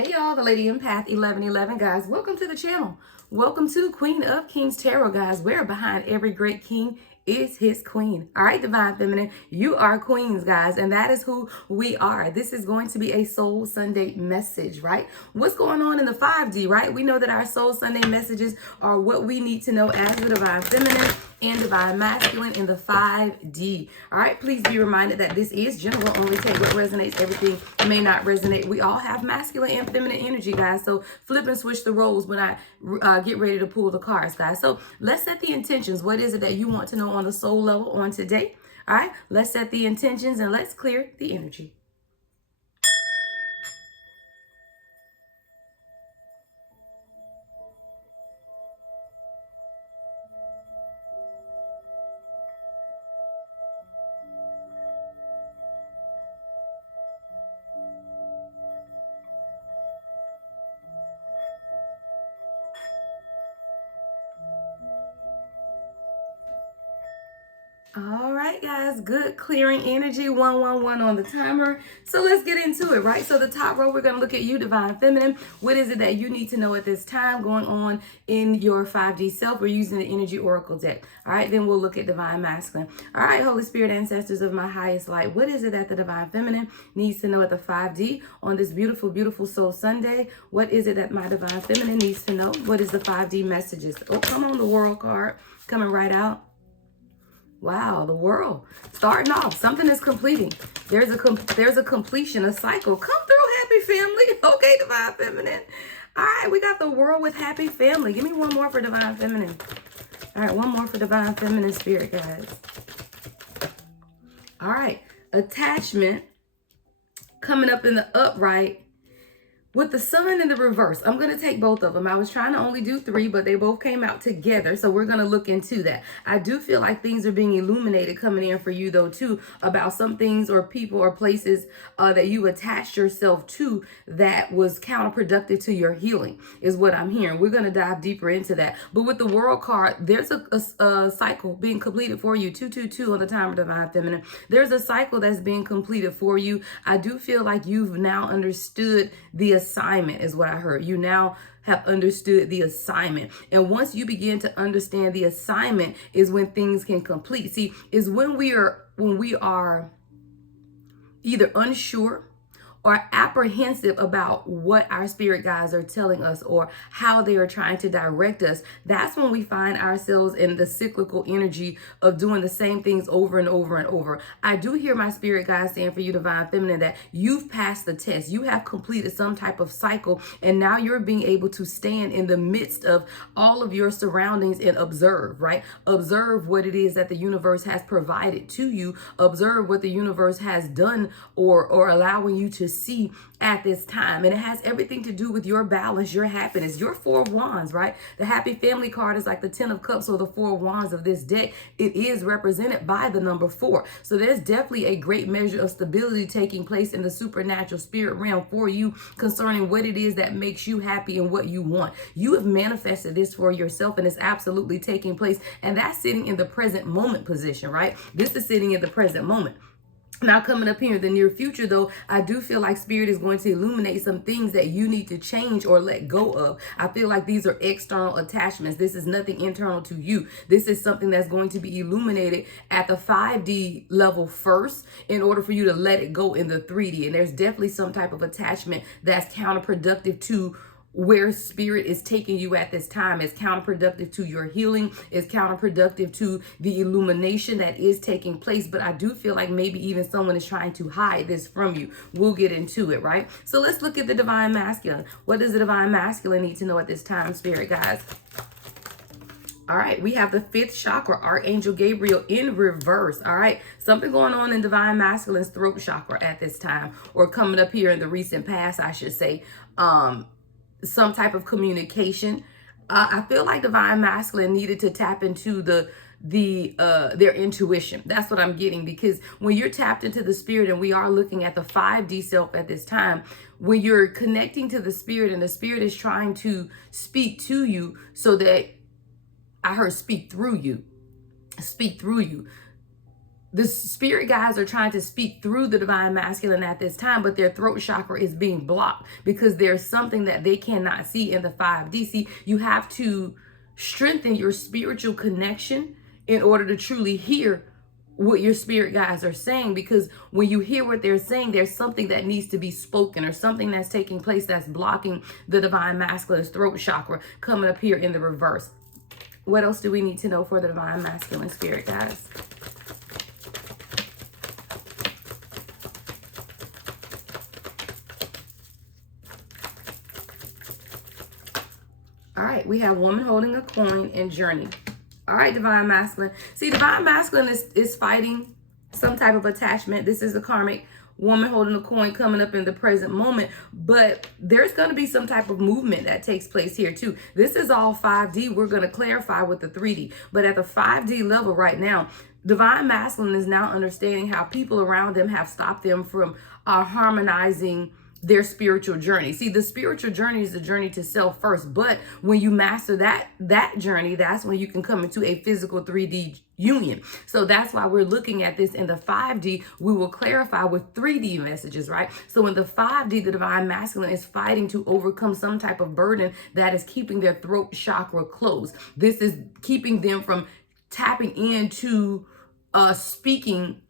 Hey y'all, the Lady Empath 1111 guys. Welcome to the channel. Welcome to Queen of Kings Tarot guys, where behind every great king is his queen. All right, Divine Feminine, you are queens guys, and that is who we are. This is going to be a Soul Sunday message, right? What's going on in the 5D, right? We know that our Soul Sunday messages are what we need to know as the Divine Feminine and Divine Masculine in the 5D. All right, please be reminded that this is general, only take what resonates, everything may not resonate. We all have masculine and feminine energy, guys, so flip and switch the roles when I get ready to pull the cards, guys. So let's set the intentions. What is it that you want to know on the soul level on today? All right, let's set the intentions and let's clear the energy. All right, guys, good clearing energy, 111 on the timer. So let's get into it, right? So the top row, we're going to look at you, Divine Feminine. What is it that you need to know at this time going on in your 5D self? We're using the Energy Oracle deck. All right, then we'll look at Divine Masculine. All right, Holy Spirit, ancestors of my highest light, what is it that the Divine Feminine needs to know at the 5D on this beautiful, beautiful Soul Sunday? What is it that my Divine Feminine needs to know? What is the 5D messages? Oh, come on, the World card coming right out. Wow, the world starting off. Something is completing. There's a completion, a cycle. Come through, happy family. Okay, Divine Feminine. All right, we got the world with happy family. Give me one more for Divine Feminine. All right, one more for Divine Feminine Spirit, guys. All right, attachment coming up in the upright. With the sun in the reverse, I'm going to take both of them. I was trying to only do 3, but they both came out together. So we're going to look into that. I do feel like things are being illuminated coming in for you, though, too, about some things or people or places that you attached yourself to that was counterproductive to your healing, is what I'm hearing. We're going to dive deeper into that. But with the World card, there's a cycle being completed for you. 222 on the timer, Divine Feminine. There's a cycle that's being completed for you. I do feel like you've now understood the assignment, is what I heard. You now have understood the assignment. And once you begin to understand the assignment is when things can complete. See, is when we are either unsure or apprehensive about what our spirit guides are telling us or how they are trying to direct us. That's when we find ourselves in the cyclical energy of doing the same things over and over and over. I do hear my spirit guides saying for you, Divine Feminine, that you've passed the test. You have completed some type of cycle, and now you're being able to stand in the midst of all of your surroundings and observe, right? Observe what it is that the universe has provided to you. Observe what the universe has done or allowing you to see at this time. And it has everything to do with your balance, your happiness, your 4 of Wands, right? The Happy Family card is like the 10 of Cups or the 4 of Wands of this deck. It is represented by the number 4. So there's definitely a great measure of stability taking place in the supernatural spirit realm for you concerning what it is that makes you happy and what you want. You have manifested this for yourself, and it's absolutely taking place. And that's sitting in the present moment position, right? This is sitting in the present moment. Now, coming up here in the near future, though, I do feel like Spirit is going to illuminate some things that you need to change or let go of. I feel like these are external attachments. This is nothing internal to you. This is something that's going to be illuminated at the 5D level first in order for you to let it go in the 3D. And there's definitely some type of attachment that's counterproductive to where spirit is taking you at this time. Is counterproductive to your healing, is counterproductive to the illumination that is taking place. But I do feel like maybe even someone is trying to hide this from you. We'll get into it, right? So let's look at the Divine Masculine. What does the Divine Masculine need to know at this time, spirit guys? All right, we have the 5th chakra, Archangel Gabriel in reverse. All right, something going on in Divine Masculine's throat chakra at this time, or coming up here in the recent past, I should say. Some type of communication. I feel like Divine Masculine needed to tap into their intuition. That's what I'm getting, because when you're tapped into the spirit, and we are looking at the 5D self at this time, when you're connecting to the spirit and the spirit is trying to speak to you, so that I heard speak through you. the spirit guides are trying to speak through the divine masculine at this time, but their throat chakra is being blocked because there's something that they cannot see in the 5D. See, you have to strengthen your spiritual connection in order to truly hear what your spirit guides are saying, because when you hear what they're saying, there's something that needs to be spoken or something that's taking place that's blocking the divine masculine's throat chakra coming up here in the reverse. What else do we need to know for the divine masculine spirit guides? All right, we have woman holding a coin and journey. All right, divine masculine. See, divine masculine is fighting some type of attachment. This is the karmic woman holding a coin coming up in the present moment, but there's going to be some type of movement that takes place here too. This is all 5D. We're going to clarify with the 3D, but at the 5D level right now, divine masculine is now understanding how people around them have stopped them from harmonizing their spiritual journey. See, the spiritual journey is the journey to self first, but when you master that journey, that's when you can come into a physical 3D union. So that's why we're looking at this in the 5D. We will clarify with 3D messages, right? So in the 5D, the divine masculine is fighting to overcome some type of burden that is keeping their throat chakra closed. This is keeping them from tapping into speaking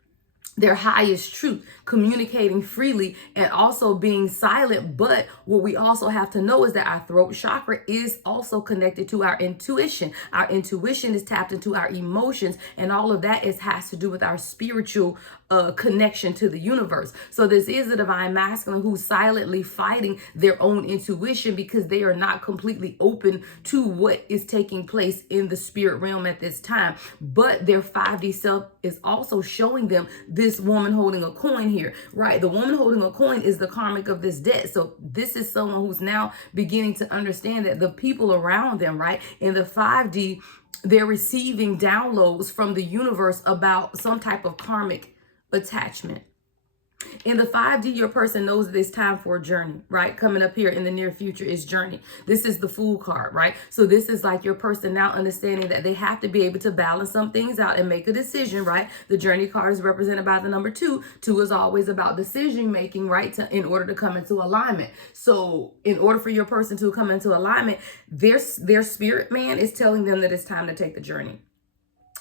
their highest truth, communicating freely, and also being silent. But what we also have to know is that our throat chakra is also connected to our intuition. Our intuition is tapped into our emotions, and all of that has to do with our spiritual connection to the universe. So this is the divine masculine who's silently fighting their own intuition because they are not completely open to what is taking place in the spirit realm at this time. But their 5D self is also showing them this woman holding a coin here, right? The woman holding a coin is the karmic of this debt. So this is someone who's now beginning to understand that the people around them, right, in the 5D, they're receiving downloads from the universe about some type of karmic attachment. In the 5D, your person knows that it's time for a journey, right? Coming up here in the near future is journey. This is the Fool card, right? So this is like your person now understanding that they have to be able to balance some things out and make a decision, right? The journey card is represented by the number 2. 2 is always about decision making, right? In order to come into alignment. So in order for your person to come into alignment, their spirit man is telling them that it's time to take the journey.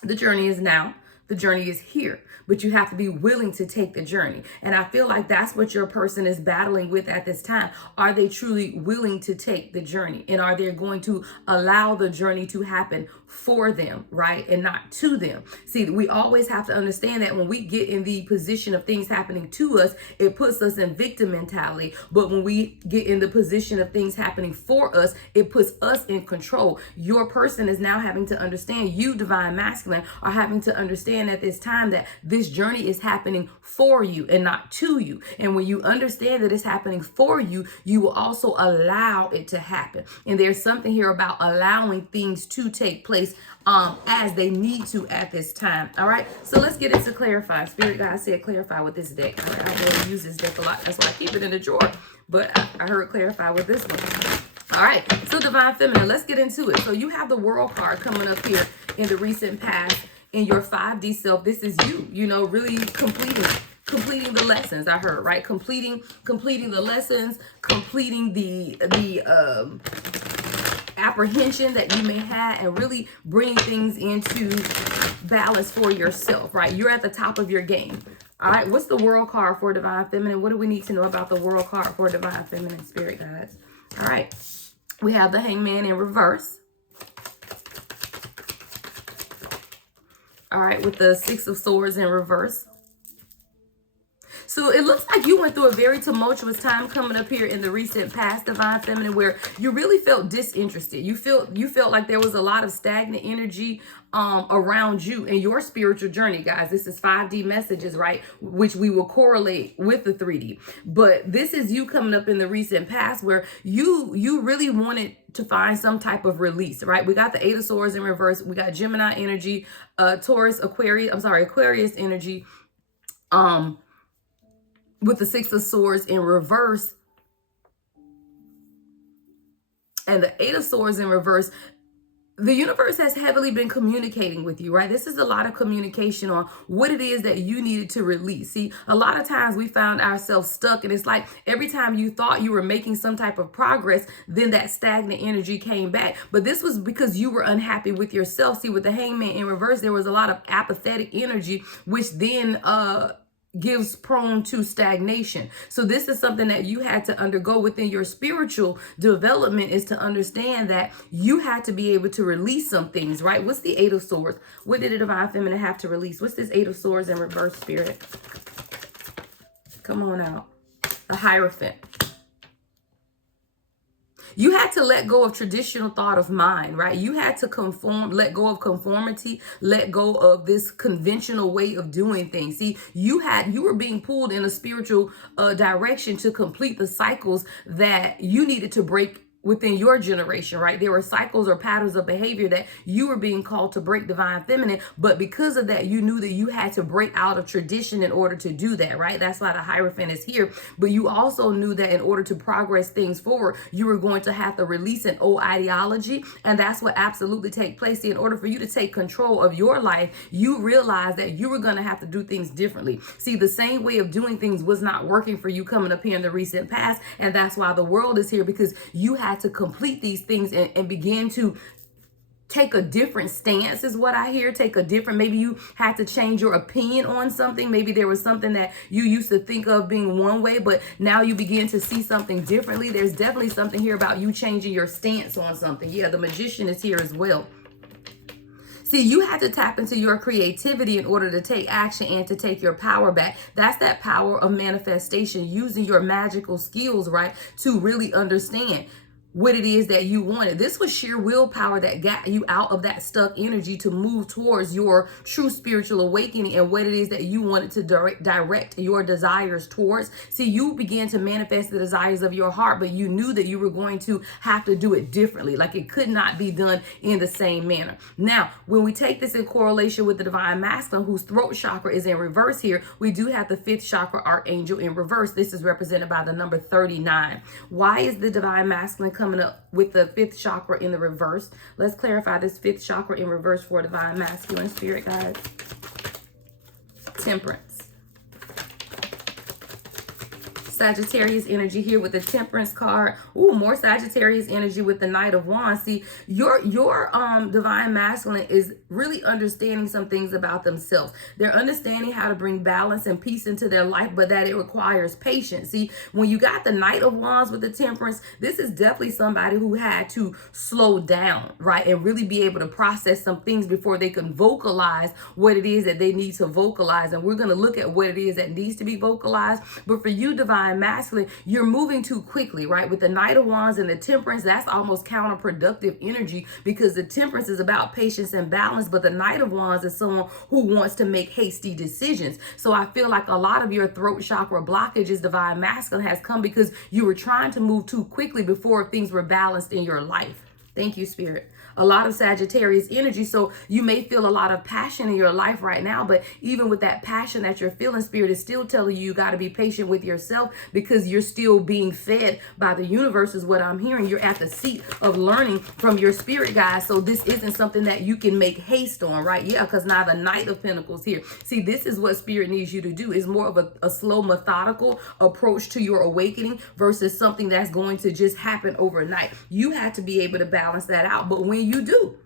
The journey is now. The journey is here, but you have to be willing to take the journey. And I feel like that's what your person is battling with at this time. Are they truly willing to take the journey? And are they going to allow the journey to happen for them, right? And not to them. See, we always have to understand that when we get in the position of things happening to us, it puts us in victim mentality. But when we get in the position of things happening for us, it puts us in control. Your person is now having to understand, you divine masculine are having to understand at this time that this journey is happening for you and not to you. And when you understand that it's happening for you, you will also allow it to happen. And there's something here about allowing things to take place as they need to at this time. All right, so let's get into clarify. Spirit guide said clarify with this deck. All right, I really use this deck a lot. That's why I keep it in the drawer. But I heard clarify with this one. All right, so divine feminine, let's get into it. So you have the world card coming up here in the recent past. In your 5D self, this is you know, really completing the lessons. I heard, right? Completing the lessons, completing the apprehension that you may have, and really bringing things into balance for yourself, right? You're at the top of your game. All right, what's the world card for divine feminine? What do we need to know about the world card for divine feminine spirit guides? All right, we have the hangman in reverse. All right, with the 6 of swords in reverse. So it looks like you went through a very tumultuous time coming up here in the recent past, divine feminine, where you really felt disinterested. You felt like there was a lot of stagnant energy around you in your spiritual journey, guys. This is 5D messages, right? Which we will correlate with the 3D. But this is you coming up in the recent past where you really wanted to find some type of release, right? We got the 8 of swords in reverse. We got Gemini energy, Aquarius energy, with the 6 of swords in reverse and the 8 of swords in reverse. the universe has heavily been communicating with you, right? This is a lot of communication on what it is that you needed to release. See, a lot of times we found ourselves stuck, and it's like every time you thought you were making some type of progress, then that stagnant energy came back. But this was because you were unhappy with yourself. See, with the Hangman in reverse, there was a lot of apathetic energy, which then gives prone to stagnation. So this is something that you had to undergo within your spiritual development, is to understand that you had to be able to release some things, right? What's the Eight of Swords? What did the Divine Feminine have to release? What's this Eight of Swords in reverse, Spirit? Come on out. A Hierophant. You had to let go of traditional thought of mind, right? You had to let go of conformity, let go of this conventional way of doing things. See, you were being pulled in a spiritual direction to complete the cycles that you needed to break within your generation, right? There were cycles or patterns of behavior that you were being called to break, Divine Feminine, but because of that, you knew that you had to break out of tradition in order to do that, right? That's why the Hierophant is here. But you also knew that in order to progress things forward, you were going to have to release an old ideology, and that's what absolutely take place. See, in order for you to take control of your life, you realized that you were going to have to do things differently. See, the same way of doing things was not working for you coming up here in the recent past, and that's why the world is here, because you had to complete these things and begin to take a different stance, is what I hear. Take a different, maybe you had to change your opinion on something. Maybe there was something that you used to think of being one way, but now you begin to see something differently. There's definitely something here about you changing your stance on something. Yeah, the Magician is here as well. See, you had to tap into your creativity in order to take action and to take your power back. That's that power of manifestation, using your magical skills, right, to really understand what it is that you wanted. This was sheer willpower that got you out of that stuck energy to move towards your true spiritual awakening and what it is that you wanted to direct your desires towards. See, you began to manifest the desires of your heart, but you knew that you were going to have to do it differently. Like it could not be done in the same manner. Now, when we take this in correlation with the Divine Masculine, whose throat chakra is in reverse here, we do have the 5th chakra Archangel in reverse. This is represented by the number 39. Why is the Divine Masculine coming up with the 5th chakra in the reverse? Let's clarify this 5th chakra in reverse for Divine Masculine, Spirit guides. Temperance. Sagittarius energy here with the Temperance card. Ooh, more Sagittarius energy with the Knight of Wands. See, your Divine Masculine is really understanding some things about themselves. They're understanding how to bring balance and peace into their life, but that it requires patience. See, when you got the Knight of Wands with the Temperance, this is definitely somebody who had to slow down, right, and really be able to process some things before they can vocalize what it is that they need to vocalize. And we're going to look at what it is that needs to be vocalized. But for you, Divine Masculine, you're moving too quickly, right? With the Knight of Wands and the Temperance, that's almost counterproductive energy, because the Temperance is about patience and balance, but the Knight of Wands is someone who wants to make hasty decisions. So I feel like a lot of your throat chakra blockages, Divine Masculine, has come because you were trying to move too quickly before things were balanced in your life. Thank you, Spirit. A lot of Sagittarius energy. So you may feel a lot of passion in your life right now, but even with that passion that you're feeling, Spirit is still telling you got to be patient with yourself, because you're still being fed by the universe, is what I'm hearing. You're at the seat of learning from your spirit guides. So this isn't something that you can make haste on, right? Yeah, because now the Knight of Pentacles here. See, this is what Spirit needs you to do, is more of a slow, methodical approach to your awakening versus something that's going to just happen overnight. You have to be able to balance that out. But when you do,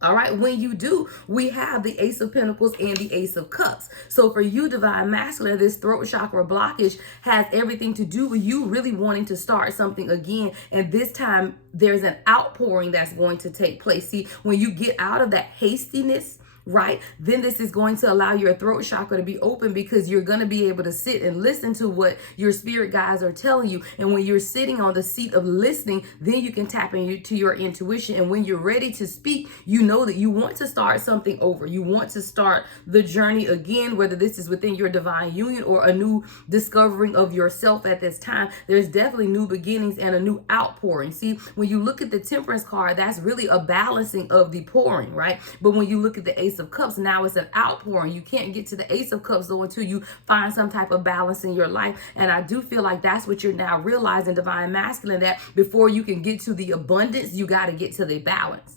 all right, when you do, we have the Ace of Pentacles and the Ace of Cups. So for you, Divine Masculine, this throat chakra blockage has everything to do with you really wanting to start something again. And this time there's an outpouring that's going to take place. See, when you get out of that hastiness, right, then this is going to allow your throat chakra to be open, because you're going to be able to sit and listen to what your spirit guides are telling you. And when you're sitting on the seat of listening, then you can tap into your intuition. And when you're ready to speak, you know that you want to start something over. You want to start the journey again, whether this is within your divine union or a new discovering of yourself at this time. There's definitely new beginnings and a new outpouring. See, when you look at the Temperance card, that's really a balancing of the pouring, right? But when you look at the Ace of Cups, now it's an outpouring. You can't get to the Ace of Cups though until you find some type of balance in your life. And I do feel like that's what you're now realizing, Divine Masculine, that before you can get to the abundance, you got to get to the balance.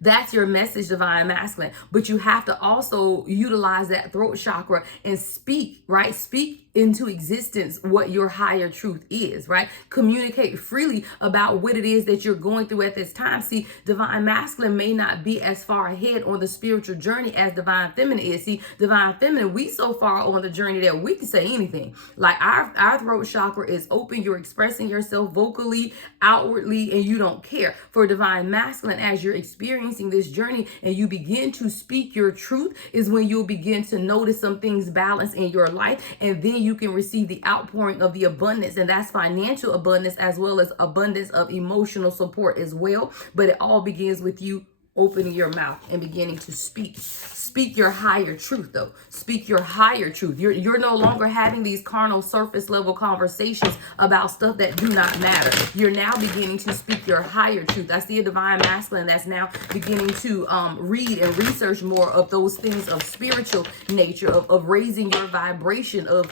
That's your message, divine masculine. But you have to also utilize that throat chakra and speak, right? Speak into existence what your higher truth is, right? Communicate freely about what it is that you're going through at this time. See, divine masculine may not be as far ahead on the spiritual journey as divine feminine is. See, divine feminine, we so far on the journey that we can say anything. Like our throat chakra is open. You're expressing yourself vocally, outwardly, and you don't care. For divine masculine, as you're experiencing this journey and you begin to speak your truth, is when you'll begin to notice some things balance in your life, and then you can receive the outpouring of the abundance, and that's financial abundance as well as abundance of emotional support as well. But it all begins with you opening your mouth and beginning to speak your higher truth. Though speak your higher truth. You're no longer having these carnal surface level conversations about stuff that do not matter. You're now beginning to speak your higher truth. I see a divine masculine that's now beginning to read and research more of those things of spiritual nature, of raising your vibration, of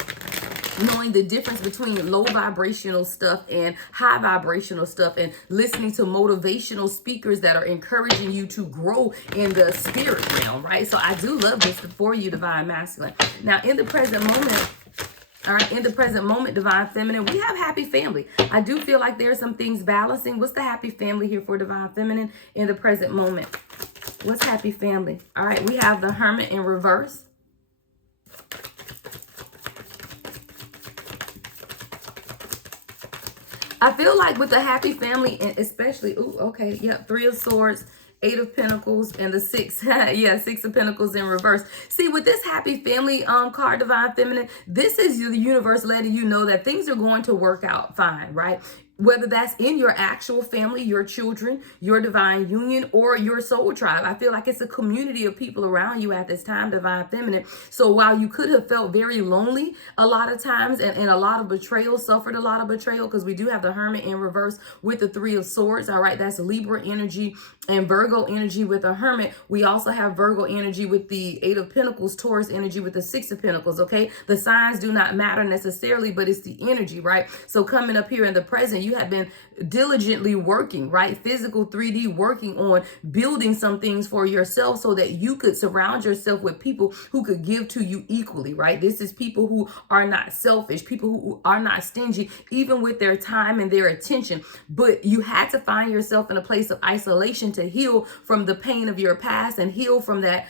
knowing the difference between low vibrational stuff and high vibrational stuff, and listening to motivational speakers that are encouraging you to grow in the spirit realm, right? So I do love this for you, divine masculine. Now, in the present moment, all right, in the present moment, divine feminine, we have happy family. I do feel like there are some things balancing. What's the happy family here for divine feminine in the present moment? What's happy family? All right, we have the Hermit in reverse. I feel like with the happy family, and especially, Three of Swords, Eight of Pentacles, and the Six, Six of Pentacles in reverse. See, with this happy family card, divine feminine, this is the universe letting you know that things are going to work out fine, right? Whether that's in your actual family, your children, your divine union, or your soul tribe. I feel like it's a community of people around you at this time, divine feminine. So while you could have felt very lonely a lot of times and a lot of betrayal, suffered a lot of betrayal, because we do have the Hermit in reverse with the Three of Swords. All right, that's Libra energy and Virgo energy with the Hermit. We also have Virgo energy with the Eight of Pentacles, Taurus energy with the Six of Pentacles, okay? The signs do not matter necessarily, but it's the energy, right? So coming up here in the present, you have been diligently working, right? Physical 3D working on building some things for yourself so that you could surround yourself with people who could give to you equally, right? This is people who are not selfish, people who are not stingy, even with their time and their attention. But you had to find yourself in a place of isolation to heal from the pain of your past and heal from that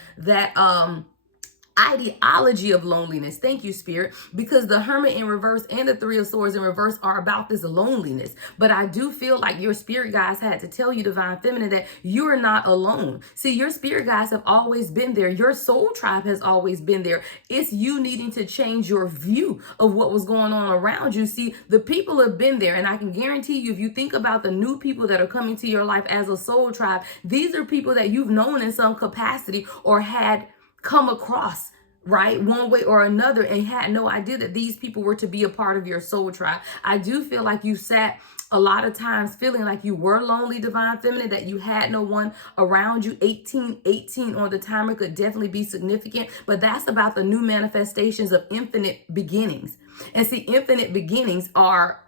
ideology of loneliness. Thank you, Spirit, because the Hermit in reverse and the Three of Swords in reverse are about this loneliness. But I do feel like your spirit guides had to tell you, divine feminine, that you're not alone. See, your spirit guides have always been there. Your soul tribe has always been there. It's you needing to change your view of what was going on around you. See, the people have been there, and I can guarantee you, if you think about the new people that are coming to your life as a soul tribe, these are people that you've known in some capacity or had come across, right, one way or another, and had no idea that these people were to be a part of your soul tribe. I do feel like you sat a lot of times feeling like you were lonely, divine feminine, that you had no one around you. 18 on the timer could definitely be significant, but that's about the new manifestations of infinite beginnings. And see, infinite beginnings are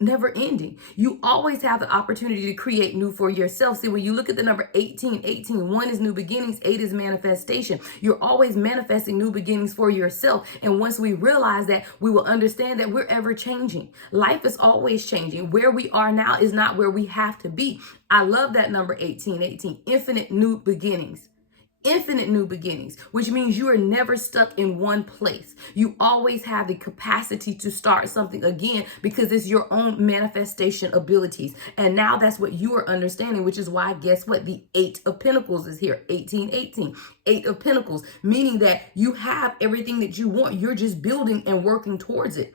never ending. You always have the opportunity to create new for yourself. See, when you look at the number 18, 1 is new beginnings, 8 is manifestation. You're always manifesting new beginnings for yourself. And once we realize that, we will understand that we're ever changing. Life is always changing. Where we are now is not where we have to be. I love that number 18, infinite new beginnings. Infinite new beginnings, which means you are never stuck in one place. You always have the capacity to start something again because it's your own manifestation abilities. And now that's what you are understanding, which is why, guess what? The 8 of Pentacles is here. 18. 8 of Pentacles, meaning that you have everything that you want. You're just building and working towards it.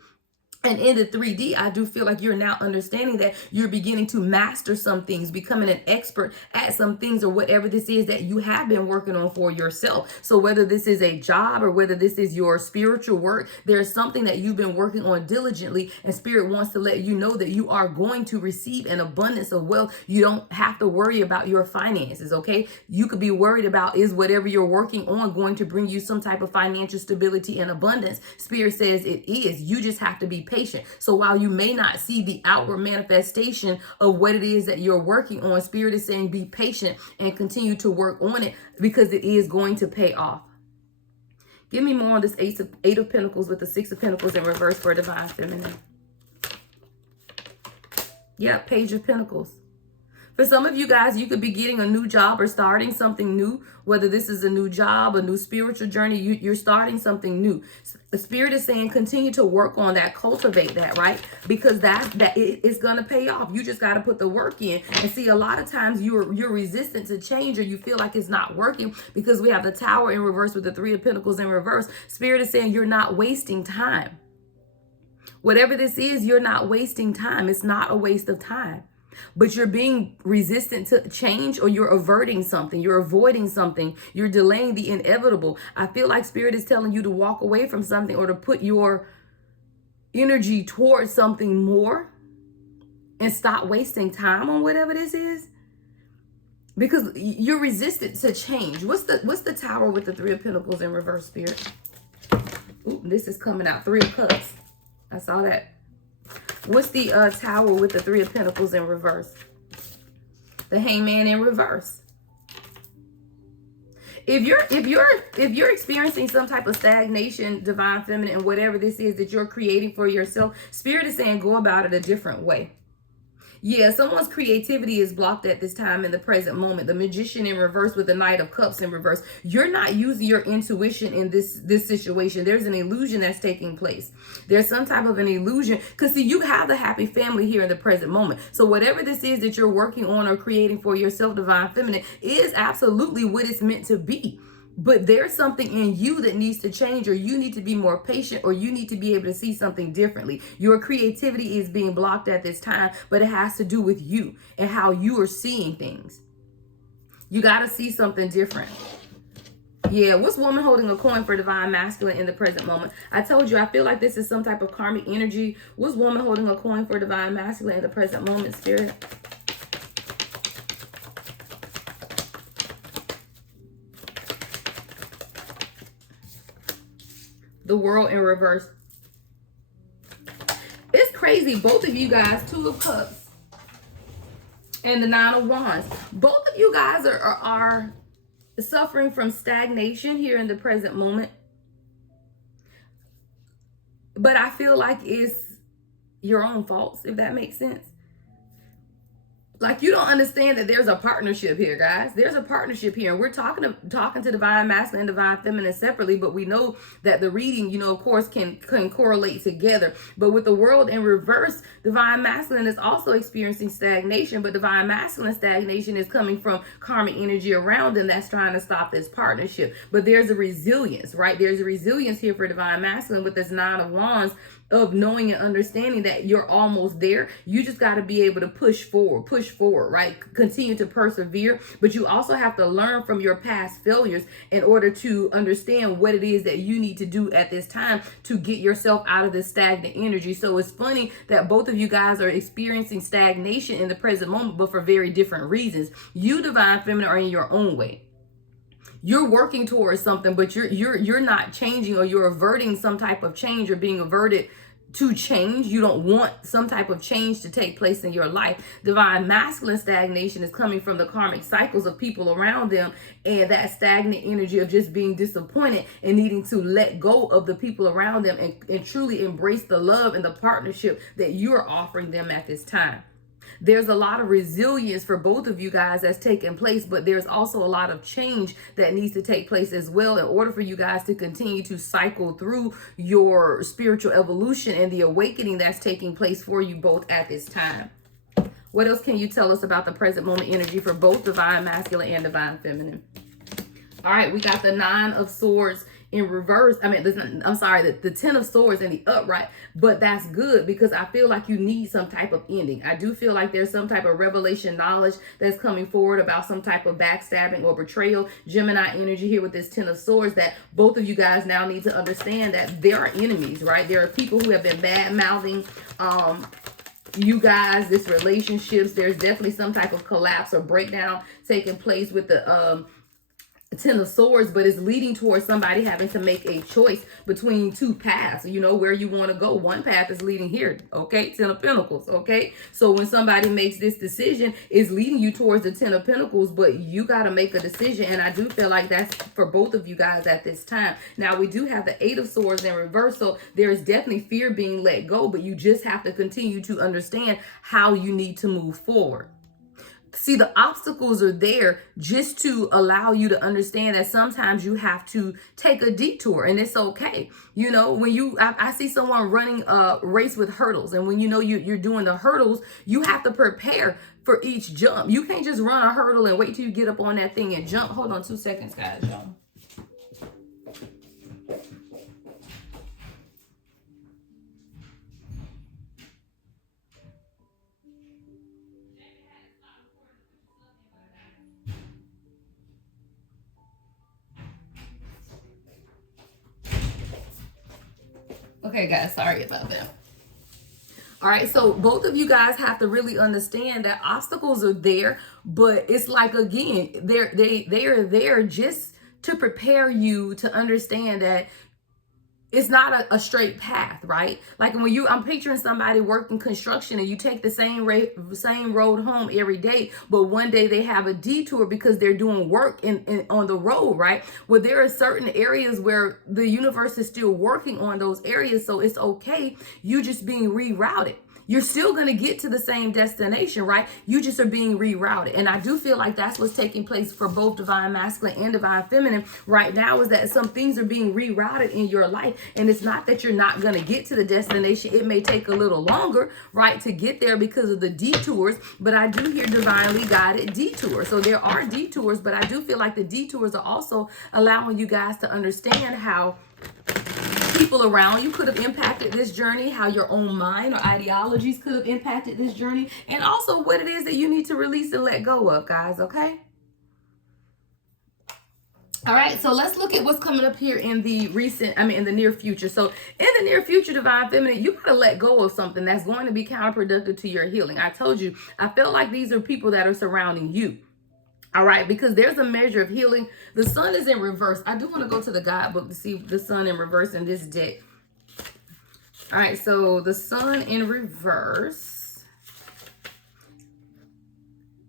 And in the 3D, I do feel like you're now understanding that you're beginning to master some things, becoming an expert at some things, or whatever this is that you have been working on for yourself. So whether this is a job or whether this is your spiritual work, there's something that you've been working on diligently, and Spirit wants to let you know that you are going to receive an abundance of wealth. You don't have to worry about your finances, okay? You could be worried about, is whatever you're working on going to bring you some type of financial stability and abundance? Spirit says it is. You just have to be patient. So while you may not see the outward manifestation of what it is that you're working on, Spirit is saying be patient and continue to work on it because it is going to pay off. Give me more on this Eight of Pentacles with the Six of Pentacles in reverse for Divine Feminine. Yeah, Page of Pentacles. For some of you guys, you could be getting a new job or starting something new, whether this is a new job, a new spiritual journey, you're starting something new. The Spirit is saying continue to work on that, cultivate that, right? Because it's going to pay off. You just got to put the work in. And see, a lot of times you're resistant to change, or you feel like it's not working because we have the Tower in reverse with the Three of Pentacles in reverse. Spirit is saying you're not wasting time. Whatever this is, you're not wasting time. It's not a waste of time. But you're being resistant to change, or you're averting something. You're avoiding something. You're delaying the inevitable. I feel like Spirit is telling you to walk away from something, or to put your energy towards something more and stop wasting time on whatever this is. Because you're resistant to change. What's the Tower with the Three of Pentacles in reverse, Spirit? Ooh, this is coming out. Three of Cups. I saw that. What's the Tower with the Three of Pentacles in reverse? The Hangman in reverse. If you're experiencing some type of stagnation, Divine Feminine, and whatever this is that you're creating for yourself, Spirit is saying go about it a different way. Yeah, someone's creativity is blocked at this time in the present moment. The Magician in reverse with the Knight of Cups in reverse. You're not using your intuition in this situation. There's an illusion that's taking place. There's some type of an illusion. Because see, you have the happy family here in the present moment. So whatever this is that you're working on or creating for yourself, Divine Feminine, is absolutely what it's meant to be. But there's something in you that needs to change, or you need to be more patient, or you need to be able to see something differently. Your creativity is being blocked at this time, but it has to do with you and how you are seeing things. You got to see something different. Yeah, what's woman holding a coin for Divine Masculine in the present moment? I told you, I feel like this is some type of karmic energy. What's woman holding a coin for Divine Masculine in the present moment, Spirit? The World in reverse. It's crazy. Both of you guys, Two of Cups and the Nine of Wands. Both of you guys are suffering from stagnation here in the present moment. But I feel like it's your own faults, if that makes sense. Like, you don't understand that there's a partnership here, guys. There's a partnership here. And we're talking to Divine Masculine and Divine Feminine separately, but we know that the reading, of course, can correlate together. But with the World in reverse, Divine Masculine is also experiencing stagnation, but Divine Masculine stagnation is coming from karmic energy around them that's trying to stop this partnership. But there's a resilience, right? There's a resilience here for Divine Masculine with this Nine of Wands, of knowing and understanding that you're almost there. You just got to be able to push forward, right? Continue to persevere, but you also have to learn from your past failures in order to understand what it is that you need to do at this time to get yourself out of this stagnant energy. So it's funny that both of you guys are experiencing stagnation in the present moment, but for very different reasons. You, Divine Feminine, are in your own way. You're working towards something, but you're not changing, or you're averting some type of change, or being averted to change. You don't want some type of change to take place in your life. Divine Masculine stagnation is coming from the karmic cycles of people around them, and that stagnant energy of just being disappointed and needing to let go of the people around them and truly embrace the love and the partnership that you're offering them at this time. There's a lot of resilience for both of you guys that's taking place, but there's also a lot of change that needs to take place as well in order for you guys to continue to cycle through your spiritual evolution and the awakening that's taking place for you both at this time. What else can you tell us about the present moment energy for both Divine Masculine and Divine Feminine? All right, we got the Nine of Swords in reverse. The Ten of Swords in the upright, but that's good because I feel like you need some type of ending. I do feel like there's some type of revelation knowledge that's coming forward about some type of backstabbing or betrayal. Gemini energy here with this Ten of Swords, that both of you guys now need to understand that there are enemies, right? There are people who have been bad-mouthing you guys, this relationships. There's definitely some type of collapse or breakdown taking place with the Ten of Swords, but it's leading towards somebody having to make a choice between two paths, you know, where you want to go. One path is leading here, okay? Ten of Pentacles, okay? So when somebody makes this decision, it's leading you towards the Ten of Pentacles, but you got to make a decision, and I do feel like that's for both of you guys at this time. Now, we do have the Eight of Swords in reverse, so there's definitely fear being let go, but you just have to continue to understand how you need to move forward. See, the obstacles are there just to allow you to understand that sometimes you have to take a detour, and it's okay. You know, when I see someone running a race with hurdles, and when you know you're doing the hurdles, you have to prepare for each jump. You can't just run a hurdle and wait till you get up on that thing and jump. Hold on 2 seconds, guys, y'all. Okay, guys, sorry about that. All right, so both of you guys have to really understand that obstacles are there, but it's like, again, they are there just to prepare you to understand that it's not a straight path, right? Like when I'm picturing somebody working construction and you take the same road home every day, but one day they have a detour because they're doing work on the road, right? Well, there are certain areas where the universe is still working on those areas, so it's okay. You just being rerouted. You're still going to get to the same destination, right? You just are being rerouted. And I do feel like that's what's taking place for both Divine Masculine and Divine Feminine right now, is that some things are being rerouted in your life. And it's not that you're not going to get to the destination. It may take a little longer, right, to get there because of the detours. But I do hear divinely guided detours. So there are detours, but I do feel like the detours are also allowing you guys to understand how people around you could have impacted this journey, how your own mind or ideologies could have impacted this journey, and also what it is that you need to release and let go of, guys, okay? All right, so let's look at what's coming up here in the near future. So in the near future, Divine Feminine, you got to let go of something that's going to be counterproductive to your healing. I told you, I feel like these are people that are surrounding you. All right, because there's a measure of healing. The sun is in reverse. I do want to go to the guidebook to see the sun in reverse in this deck. All right, so the sun in reverse.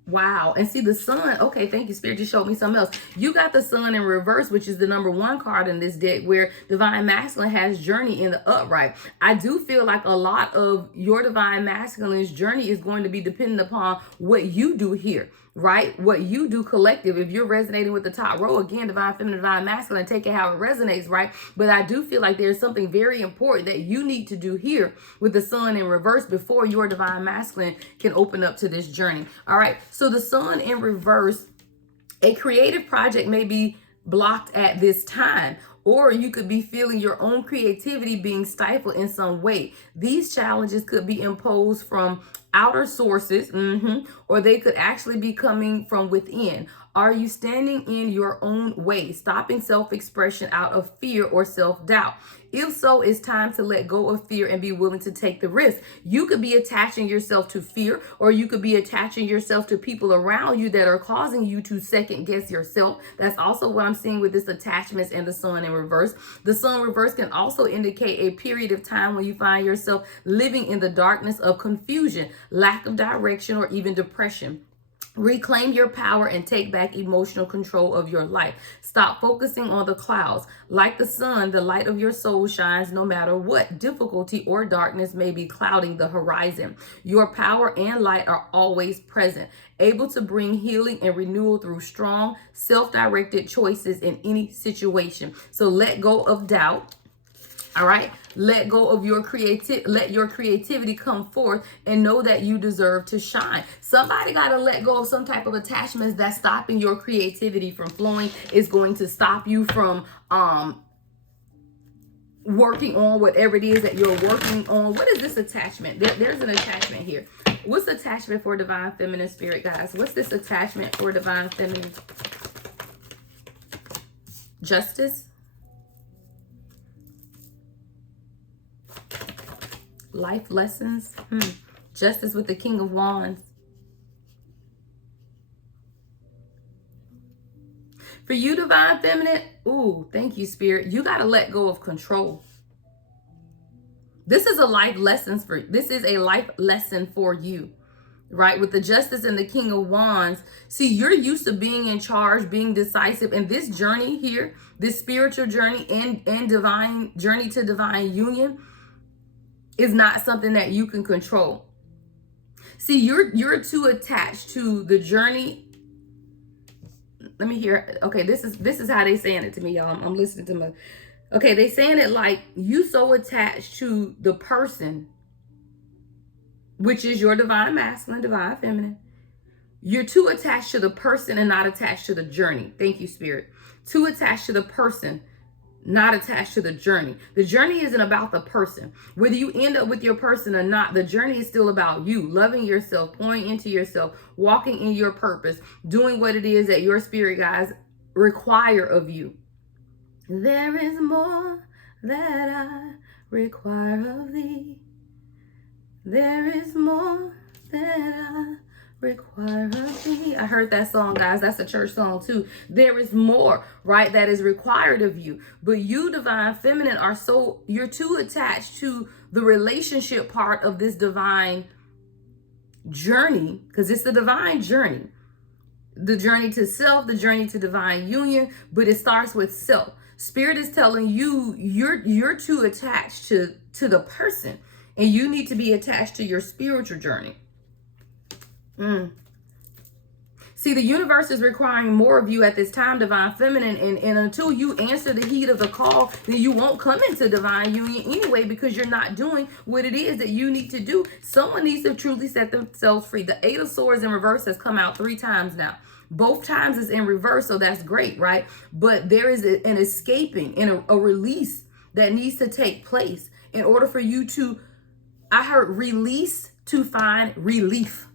Wow. And see the sun. Okay, thank you, Spirit. Just showed me something else. You got the sun in reverse, which is the number 1 card in this deck, where Divine Masculine has journey in the upright. I do feel like a lot of your Divine Masculine's journey is going to be dependent upon what you do here, right? What you do collective. If you're resonating with the top row, again, Divine Feminine, Divine Masculine, take it how it resonates, right? But I do feel like there's something very important that you need to do here with the sun in reverse before your Divine Masculine can open up to this journey. All right, so the sun in reverse, a creative project may be blocked at this time, or you could be feeling your own creativity being stifled in some way. These challenges could be imposed from outer sources, or they could actually be coming from within. Are you standing in your own way, stopping self-expression out of fear or self-doubt? If so, it's time to let go of fear and be willing to take the risk. You could be attaching yourself to fear, or you could be attaching yourself to people around you that are causing you to second guess yourself. That's also what I'm seeing with this attachments and the sun in reverse. The sun reverse can also indicate a period of time when you find yourself living in the darkness of confusion, lack of direction, or even depression. Reclaim your power and take back emotional control of your life. Stop focusing on the clouds. Like the sun, the light of your soul shines no matter what difficulty or darkness may be clouding the horizon. Your power and light are always present, able to bring healing and renewal through strong, self-directed choices in any situation. So let go of doubt. All right. Let go of your let your creativity come forth and know that you deserve to shine. Somebody got to let go of some type of attachments that's stopping your creativity from flowing. It's going to stop you from working on whatever it is that you're working on. What is this attachment? There's an attachment here. What's attachment for Divine Feminine, Spirit, guys? What's this attachment for Divine Feminine? Justice. Life lessons. Justice with the King of Wands. For you, divine feminine, ooh, thank you, spirit. You got to let go of control. This is a life lesson for you, right? With the Justice and the King of Wands. See, you're used to being in charge, being decisive. And this journey here, this spiritual journey and divine journey to divine union is not something that you can control. See, you're too attached to the journey. Let me hear. Okay, this is how they saying it to me, y'all. I'm listening to my. Okay, they saying it like you so attached to the person, which is your divine masculine, divine feminine. You're too attached to the person and not attached to the journey. Thank you, spirit. Too attached to the person, not attached to the journey. The journey isn't about the person. Whether you end up with your person or not, the journey is still about you, loving yourself, pouring into yourself, walking in your purpose, doing what it is that your spirit guides require of you. There is more that I require of thee. There is more that I require of thee. I heard that song, guys. That's a church song too. There is more, right, that is required of you. But you, divine feminine, you're too attached to the relationship part of this divine journey, because it's the divine journey. The journey to self, the journey to divine union, but it starts with self. Spirit is telling you you're too attached to the person, and you need to be attached to your spiritual journey. See, the universe is requiring more of you at this time, divine feminine, and until you answer the heat of the call, then you won't come into divine union anyway, because you're not doing what it is that you need to do. Someone needs to truly set themselves free. The Eight of Swords in reverse has come out 3 times now. Both times is in reverse, so that's great, right? But there is an escaping and a release that needs to take place in order for you to, I heard release to find relief.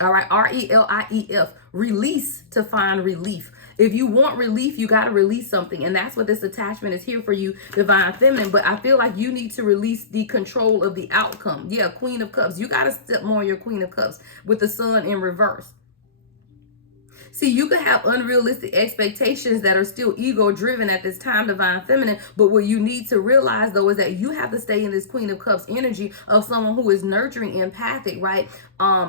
All right, R-E-L-I-E-F, release to find relief. If you want relief, you got to release something. And that's what this attachment is here for you, divine feminine. But I feel like you need to release the control of the outcome. Yeah, Queen of Cups. You got to step more on your Queen of Cups with the Sun in reverse. See, you could have unrealistic expectations that are still ego-driven at this time, divine feminine. But what you need to realize, though, is that you have to stay in this Queen of Cups energy of someone who is nurturing, empathic, right?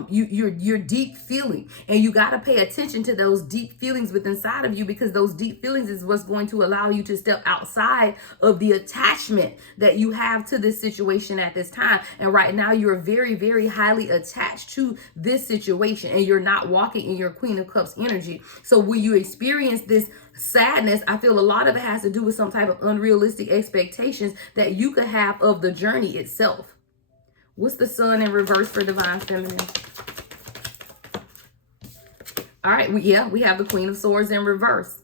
You're deep feeling, and you got to pay attention to those deep feelings within inside of you, because those deep feelings is what's going to allow you to step outside of the attachment that you have to this situation at this time. And right now, you're very, very highly attached to this situation, and you're not walking in your Queen of Cups energy. So when you experience this sadness, I feel a lot of it has to do with some type of unrealistic expectations that you could have of the journey itself. What's the Sun in reverse for divine feminine? All right, we have the Queen of Swords in reverse.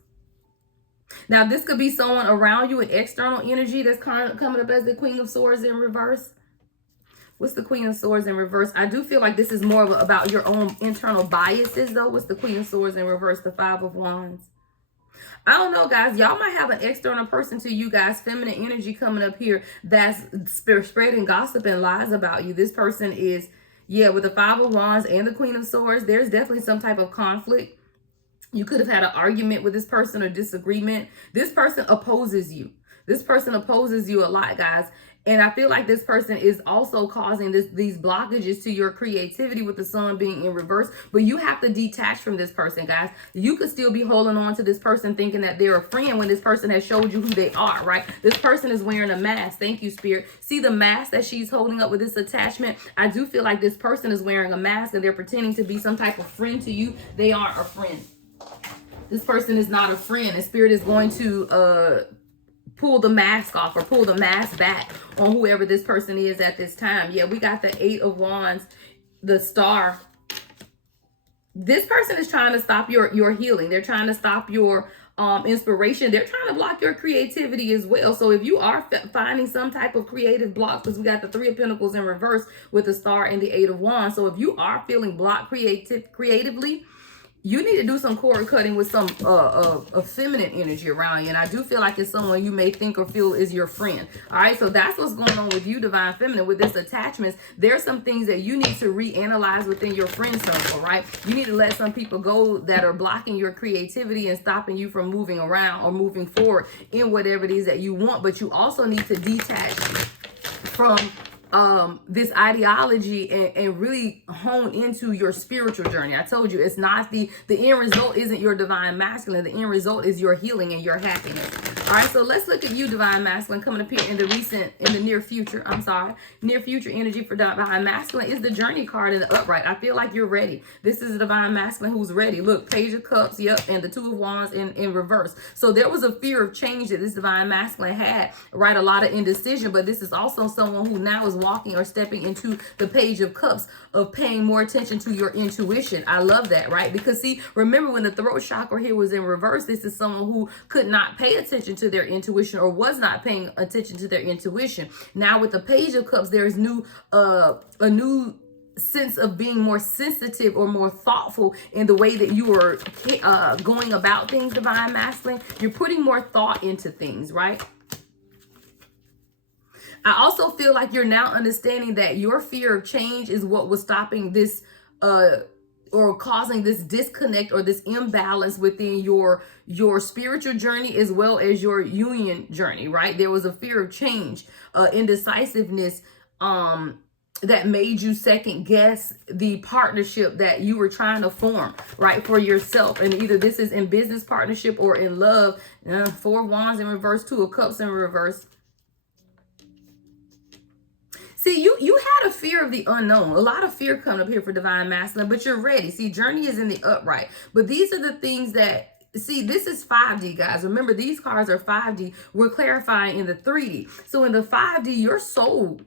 Now, this could be someone around you, an external energy that's coming up as the Queen of Swords in reverse. What's the Queen of Swords in reverse? I do feel like this is more about your own internal biases, though. What's the Queen of Swords in reverse? The Five of Wands. I don't know, guys. Y'all might have an external person to you guys, feminine energy coming up here, that's spreading gossip and lies about you. This person is, with the Five of Wands and the Queen of Swords, there's definitely some type of conflict. You could have had an argument with this person or disagreement. This person opposes you. This person opposes you a lot, guys. And I feel like this person is also causing these blockages to your creativity with the Sun being in reverse. But you have to detach from this person, guys. You could still be holding on to this person thinking that they're a friend when this person has showed you who they are, right? This person is wearing a mask. Thank you, Spirit. See the mask that she's holding up with this attachment? I do feel like this person is wearing a mask and they're pretending to be some type of friend to you. They aren't a friend. This person is not a friend. And Spirit is going to pull the mask off or pull the mask back on whoever this person is at this time. Yeah, we got the Eight of Wands, the Star. This person is trying to stop your healing. They're trying to stop your inspiration. They're trying to block your creativity as well. So if you are finding some type of creative block, because we got the Three of Pentacles in reverse with the Star and the Eight of Wands. So if you are feeling blocked creatively, you need to do some cord cutting with some feminine energy around you. And I do feel like it's someone you may think or feel is your friend. All right, so that's what's going on with you, divine feminine. With this attachments, there's some things that you need to reanalyze within your friend circle, right? You need to let some people go that are blocking your creativity and stopping you from moving around or moving forward in whatever it is that you want. But you also need to detach from this ideology and really hone into your spiritual journey. I told you, it's not the end result isn't your divine masculine. The end result is your healing and your happiness. All right, so let's look at you, divine masculine, coming up here in the near future. Near future energy for divine masculine is the journey card in the upright. I feel like you're ready. This is a divine masculine who's ready. Look, Page of Cups, yep, and the Two of Wands in reverse. So there was a fear of change that this divine masculine had, right? A lot of indecision, but this is also someone who now is walking or stepping into the Page of Cups of paying more attention to your intuition. I love that, right? Because see, remember when the throat chakra here was in reverse, this is someone who could not pay attention to their intuition or was not paying attention to their intuition. Now with the Page of Cups, there is a new sense of being more sensitive or more thoughtful in the way that you are going about things, divine masculine. You're putting more thought into things, right? I also feel like you're now understanding that your fear of change is what was stopping this or causing this disconnect or this imbalance within your spiritual journey as well as your union journey, right? There was a fear of change, indecisiveness, that made you second guess the partnership that you were trying to form, right, for yourself. And either this is in business partnership or in love. Four of Wands in reverse, Two of Cups in reverse. See, you had a fear of the unknown. A lot of fear coming up here for divine masculine, but you're ready. See, journey is in the upright. But these are the things that, see, this is 5D, guys. Remember, these cards are 5D. We're clarifying in the 3D. So in the 5D, your soul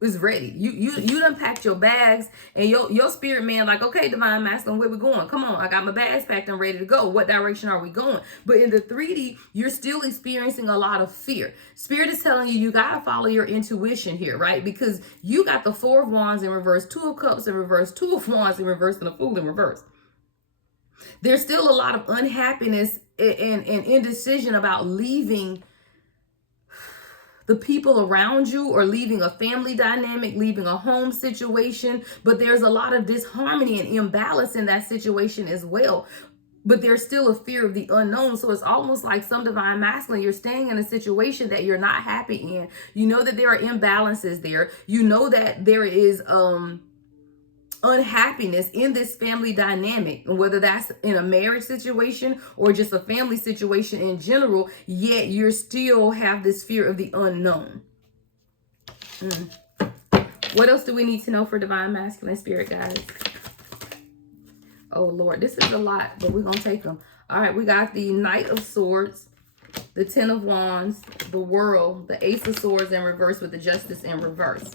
is ready. You done packed your bags and your spirit man like, okay, divine masculine, where we going? Come on, I got my bags packed and ready to go. What direction are we going? But in the 3D, you're still experiencing a lot of fear. Spirit is telling you got to follow your intuition here, right? Because you got the Four of Wands in reverse, Two of Cups in reverse, Two of Wands in reverse, and a Fool in reverse. There's still a lot of unhappiness and indecision about leaving the people around you or leaving a family dynamic, leaving a home situation. But there's a lot of disharmony and imbalance in that situation as well. But there's still a fear of the unknown. So it's almost like some divine masculine, you're staying in a situation that you're not happy in. You know that there are imbalances there. You know that there is unhappiness in this family dynamic, whether that's in a marriage situation or just a family situation in general, yet you still have this fear of the unknown. What else do we need to know for divine masculine spirit, guys? Oh Lord, this is a lot, but we're gonna take them. All right, we got the Knight of Swords, the Ten of Wands, the World, the Ace of Swords in reverse with the Justice in reverse.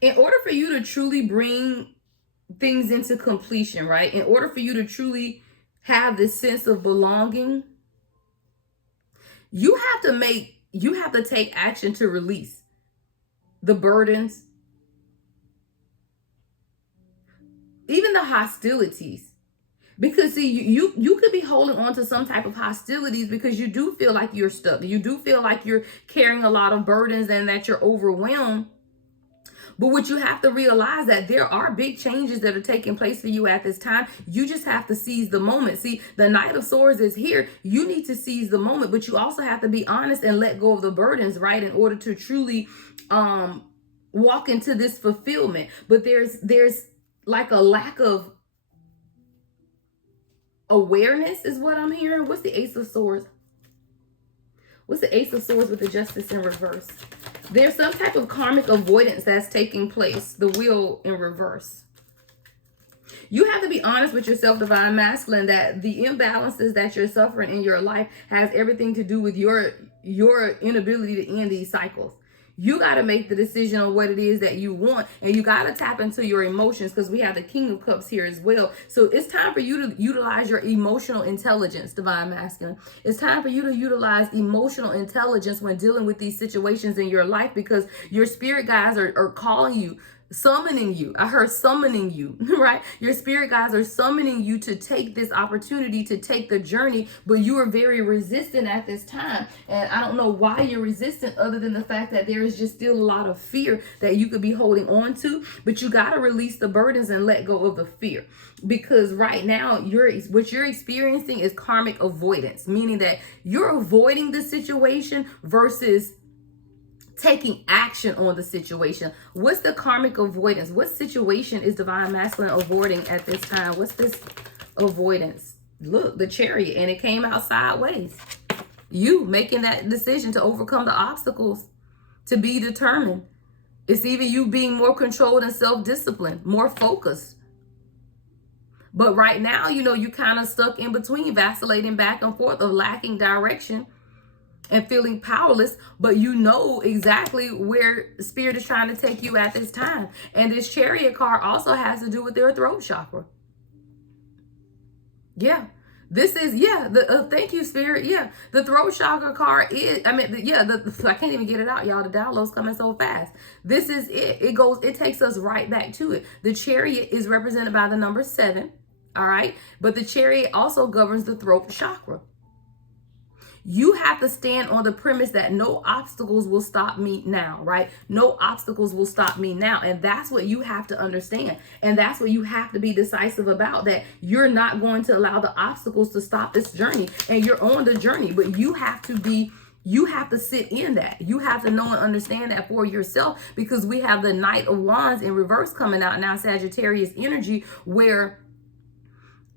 In order for you to truly bring things into completion, right? In order for you to truly have this sense of belonging, you have to take action to release the burdens, even the hostilities. Because see, you could be holding on to some type of hostilities because you do feel like you're stuck. You do feel like you're carrying a lot of burdens and that you're overwhelmed. But what you have to realize that there are big changes that are taking place for you at this time. You just have to seize the moment. See, the Knight of Swords is here. You need to seize the moment, but you also have to be honest and let go of the burdens, right? In order to truly walk into this fulfillment. But there's like a lack of awareness is what I'm hearing. What's the Ace of Swords? What's the Ace of Swords with the Justice in reverse? There's some type of karmic avoidance that's taking place. The Wheel in reverse. You have to be honest with yourself, divine masculine, that the imbalances that you're suffering in your life has everything to do with your inability to end these cycles. You got to make the decision on what it is that you want, and you got to tap into your emotions because we have the King of Cups here as well. So it's time for you to utilize your emotional intelligence, divine masculine. It's time for you to utilize emotional intelligence when dealing with these situations in your life because your spirit guides are calling you summoning you. I heard summoning you, right? Your spirit guides are summoning you to take this opportunity, to take the journey, but you are very resistant at this time. And I don't know why you're resistant, other than the fact that there is just still a lot of fear that you could be holding on to. But you got to release the burdens and let go of the fear, because right now what you're experiencing is karmic avoidance, meaning that you're avoiding the situation versus taking action on the situation. What's the karmic avoidance? What situation is divine masculine avoiding at this time? What's this avoidance? Look, the Chariot, and it came out sideways. You making that decision to overcome the obstacles, to be determined. It's even you being more controlled and self-disciplined, more focused. But right now, you kind of stuck in between, vacillating back and forth, of lacking direction and feeling powerless, but you know exactly where Spirit is trying to take you at this time. And this Chariot card also has to do with their throat chakra. Yeah. This is, thank you, Spirit. Yeah, the throat chakra card is, I can't even get it out, y'all. The download's coming so fast. This is it. It takes us right back to it. The Chariot is represented by the number 7, all right? But the Chariot also governs the throat chakra. You have to stand on the premise that no obstacles will stop me now, right? No obstacles will stop me now. And that's what you have to understand. And that's what you have to be decisive about, that you're not going to allow the obstacles to stop this journey. And you're on the journey, but you have to sit in that. You have to know and understand that for yourself, because we have the Knight of Wands in reverse coming out now, Sagittarius energy, where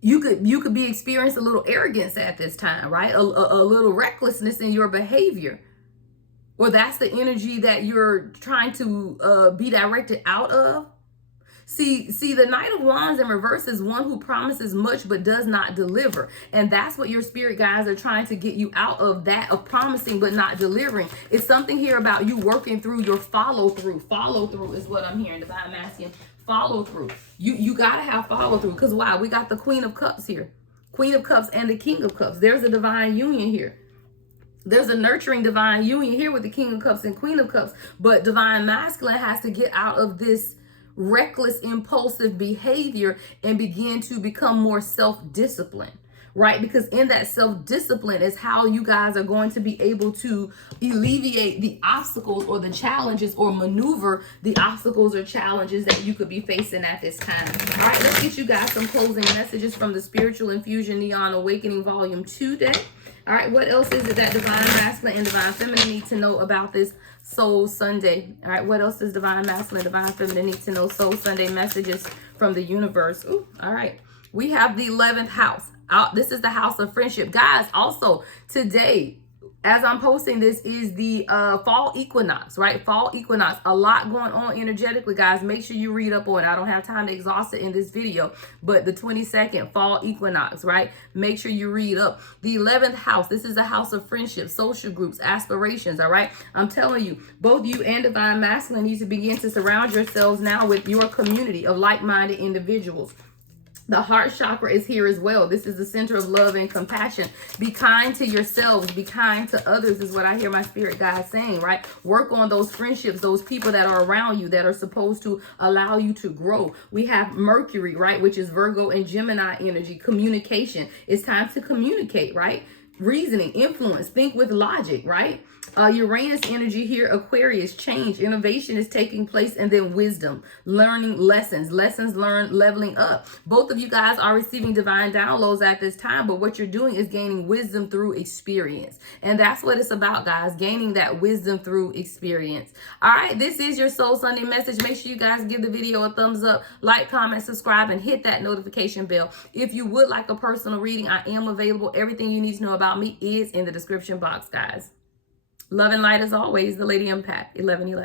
you could be experiencing a little arrogance at this time, right? A little recklessness in your behavior. Or that's the energy that you're trying to be directed out of. See, the Knight of Wands in reverse is one who promises much but does not deliver. And that's what your spirit guides are trying to get you out of, that of promising but not delivering. It's something here about you working through your follow through. Follow through is what I'm hearing, divine masculine. Follow through. You got to have follow through, because why? We got the Queen of Cups here. Queen of Cups and the King of Cups. There's a divine union here. There's a nurturing divine union here with the King of Cups and Queen of Cups. But divine masculine has to get out of this reckless, impulsive behavior and begin to become more self-disciplined, right? Because in that self-discipline is how you guys are going to be able to alleviate the obstacles or the challenges, or maneuver the obstacles or challenges that you could be facing at this time. All right, let's get you guys some closing messages from the Spiritual Infusion Neon Awakening Volume 2 deck. All right, what else is it that divine masculine and divine feminine need to know about this Soul Sunday? All right, what else does divine masculine and divine feminine need to know? Soul Sunday messages from the universe. Ooh, all right. We have the 11th house. This is the house of friendship. Guys, also today, as I'm posting this, is the fall equinox, right? Fall equinox. A lot going on energetically, guys. Make sure you read up on it. I don't have time to exhaust it in this video, but the 22nd fall equinox, right? Make sure you read up. The 11th house. This is a house of friendship, social groups, aspirations, all right? I'm telling you, both you and divine masculine need to begin to surround yourselves now with your community of like-minded individuals. The heart chakra is here as well. This is the center of love and compassion. Be kind to yourselves. Be kind to others is what I hear my spirit guide saying, right? Work on those friendships, those people that are around you that are supposed to allow you to grow. We have Mercury, right, which is Virgo and Gemini energy. Communication. It's time to communicate, right? Reasoning, influence, think with logic, right? Uranus energy here, Aquarius, change, innovation is taking place, and then wisdom, learning lessons learned, leveling up. Both of you guys are receiving divine downloads at this time, but what you're doing is gaining wisdom through experience. And that's what it's about, guys, gaining that wisdom through experience. All right, this is your Soul Sunday message. Make sure you guys give the video a thumbs up, like, comment, subscribe, and hit that notification bell. If you would like a personal reading, I am available. Everything you need to know about me is in the description box, guys. Love and light as always, the Lady Impact, 1111.